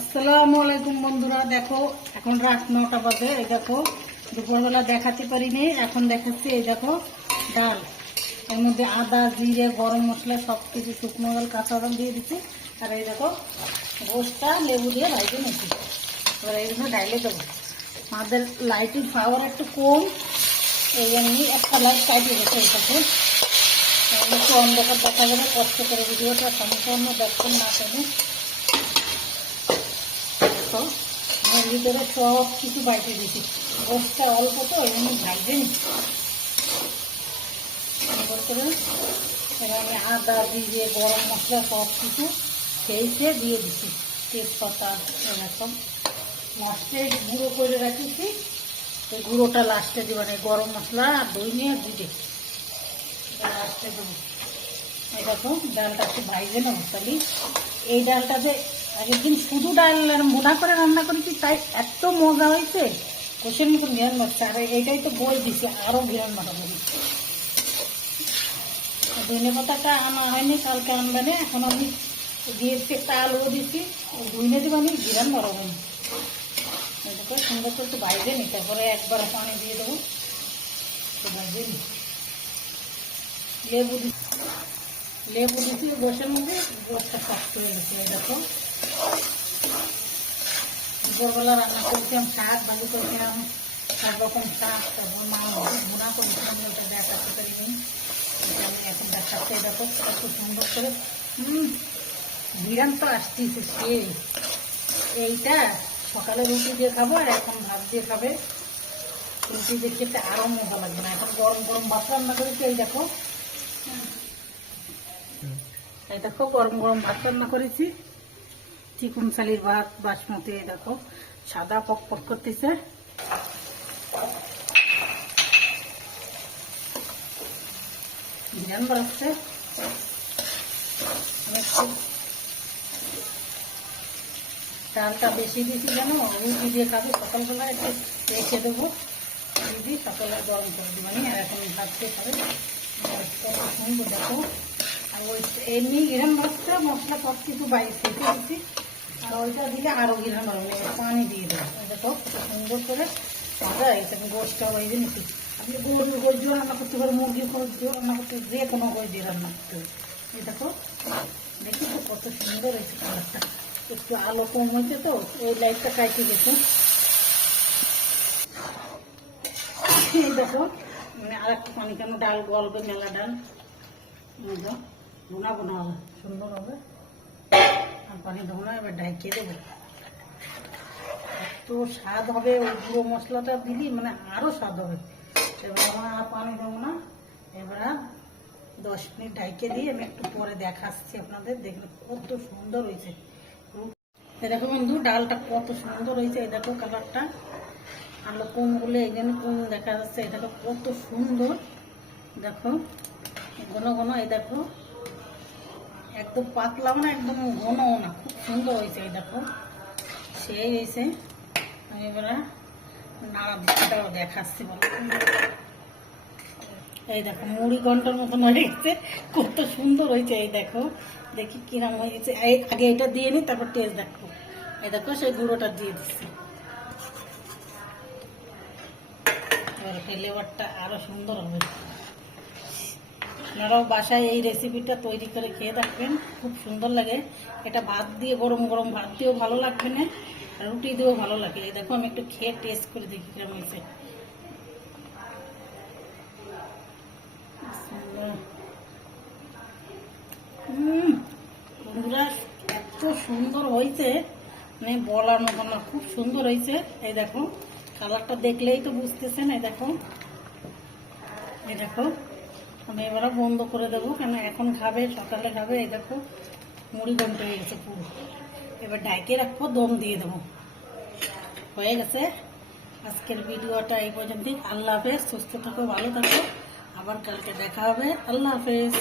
আসসালামু আলাইকুম বন্ধুরা, দেখো এখন রাত 9টা বাজে। এই দেখো দুপুরবেলা দেখাতে পারিনি, এখন দেখাচ্ছি। এই দেখো ডাল, এর মধ্যে আদা জিরে গরম মশলা সব কিছু শুকনো ডাল কাঁচা ডাল দিয়ে দিচ্ছি। আর এই দেখো গোশটা লেবু দিয়ে ভাইজে নিচ্ছি। এবার এইগুলো ডাইলে দেবো। আমাদের লাইটের পাওয়ার একটু কম, এই জন্যই একটা লাইট কাটিয়ে গেছে। এটাকে একটু অন্ধকার দেখা যাবে, কষ্ট করে ভিডিওটা সম্পূর্ণ দেখুন না কেন। আমার ভিতরে সব কিছু বাইটে দিচ্ছি, গোশটা অল্প তো ওই জন্য ভাজবে নি করে। এবার আমি আদা জিরে গরম মশলা সব কিছু খেয়েছে দিয়ে দিচ্ছি, তেজপাতা এরকম লাস্টে গুঁড়ো করে রাখেছি। ওই গুঁড়োটা লাস্টে দেবেন, এই গরম মশলা আর দই নিয়ে দিবে লাস্টে দেবো। এই দেখো ডালটা একটু ভাইজে নেবো। তাহলে এই ডালটা যে আগের দিন শুধু ডাল আর মোনা করে রান্না করেছি, তাই এত মজা হয়েছে, কোষের মতো ঘিরান বাড়ছে। আর এইটাই তো বই দিছি, আরও ঘিরান বাড়া বলি। ধনে পাতাটা আনা হয়নি, কালকে আনবে না। এখন আমি দিয়েছি একটা আলুও দিচ্ছি, ধুইনে দেবো আমি, ঘিরান বাড়াবো না। দেখো সুন্দর করে একটু বাইরে নি, তারপরে একবার পানি দিয়ে দেবো, একটু বাইরে নি। লেবু দিচ্ছি গোশের মধ্যে, গোশটা শক্ত হয়ে গেছে। দেখো দুপুরবেলা রান্না করেছিলাম, শাক ভাজি করেছিলাম, সব রকম শাক, তারপর মা ভুনা করেছিলাম, ওটা দেখাতে পারিনি, এটা আমি এখন দেখাচ্ছি। দেখো একটু সুন্দর করে বিরান তো আসতেছে সে। এইটা সকালে রুটি দিয়ে খাবো, আর এখন ভাত দিয়ে খাবে। রুটি দিয়ে খেতে আরও মজা লাগবে না। এখন গরম গরম ভাত রান্না করেছি। এই দেখো গরম গরম ভাত রান্না করেছি, চিকন চালির ভাত বাসমতি। এই দেখো সাদা পক পক করতেছে। বিরান বাড়াচ্ছে, ডালটা বেশি দিয়েছি জানো, রুটি দিয়ে খাবে। সকালবেলা একটু রেখে দেবো, রুটি সকালে গরম করে দিবানি। আর এখন ভাত দিয়ে খাবে। কত সুন্দর দেখো। আর ওই এমনি গিরান ভাতটা মশলা সব কিছু বাইরে খেতে দিচ্ছি, আর ওইটা দিলে আরও গিরান বাড়বে। পানি দিয়ে দেবো। দেখো কত সুন্দর করে মজা হয়েছে। আমি গোশটা বাইরে নিচ্ছি। আপনি গরুর গোশ দিয়ে রান্না করতে পারেন, মুরগির গোশ দিয়ে রান্না করতে, যে কোনো গোশ দিয়ে রান্না করতে হবে। এই দেখো দেখি তো কত সুন্দর হয়েছে কালারটা। একটু আলো কম হয়েছে তো ওই লাইটটা কাটিয়ে গেছে। এই দেখো মানে আর একটু পানি, কেন ডাল গলবে, মেলা ডাল ভুনা ভুনা হবে, সুন্দর হবে। আর পানি দেবো না, এবার ঢাকিয়ে দেবো। এত স্বাদ হবে, ওই গুঁড়ো মশলাটা দিলি মানে আরও স্বাদ হবে। এবার আমার আর পানি দেবো না, এবার 10 মিনিট ঢাকিয়ে দিয়ে আমি একটু পরে দেখাচ্ছি আপনাদের। দেখবেন কত সুন্দর হয়েছে। এই দেখো বন্ধু ডালটা কত সুন্দর হয়েছে। এই দেখো কালারটা, আলো কম বলে এই জন্য কম দেখা যাচ্ছে। এই দেখো কত সুন্দর, দেখো ঘন ঘন। এই দেখো একদম পাতলাও না, একদম ঘনও না, খুব সুন্দর হয়েছে। এই দেখো সেই হয়েছে। আমি এবার নাড়াটাও দেখাচ্ছি বলো। এই দেখো মুড়ি ঘন্টার মতন হয়ে গেছে, কত সুন্দর হয়েছে। এই দেখো দেখি কিরম হয়ে গেছে। আগে এটা দিয়ে নি, তারপর টেস্ট দেখো। এই দেখো সেই গুঁড়োটা দিয়ে দিচ্ছি, এবার ফ্লেভারটা আরো সুন্দর হবে। আপনারাও বাসায় এই রেসিপিটা তৈরি করে খেয়ে দেখবেন, খুব সুন্দর লাগে। এটা ভাত দিয়ে, গরম গরম ভাত দিয়েও ভালো লাগবে না, আর রুটি দিয়েও ভালো লাগে। এই দেখো আমি একটু খেয়ে টেস্ট করে দেখি কিরম হয়েছে। বন্ধুরা এত সুন্দর হয়েছে মানে বলার মতো না, খুব সুন্দর হয়েছে। এই দেখো কালারটা দেখলেই তো বুঝতেছেন। এই দেখো এই দেখো আমি এবার বন্ধ করে দেবো, কেন এখন খাবে, সকালে খাবে। এই দেখো মুড়ি ঘন্ট হয়ে গেছে পুরো। এবার ঢাকিয়ে রাখবো, দম দিয়ে দেবো, হয়ে গেছে। আজকের ভিডিওটা এই পর্যন্তই। আল্লাহ হাফেজ, সুস্থ থাকো, ভালো থাকো, আবার কালকে দেখা হবে। আল্লাহ হাফেজ।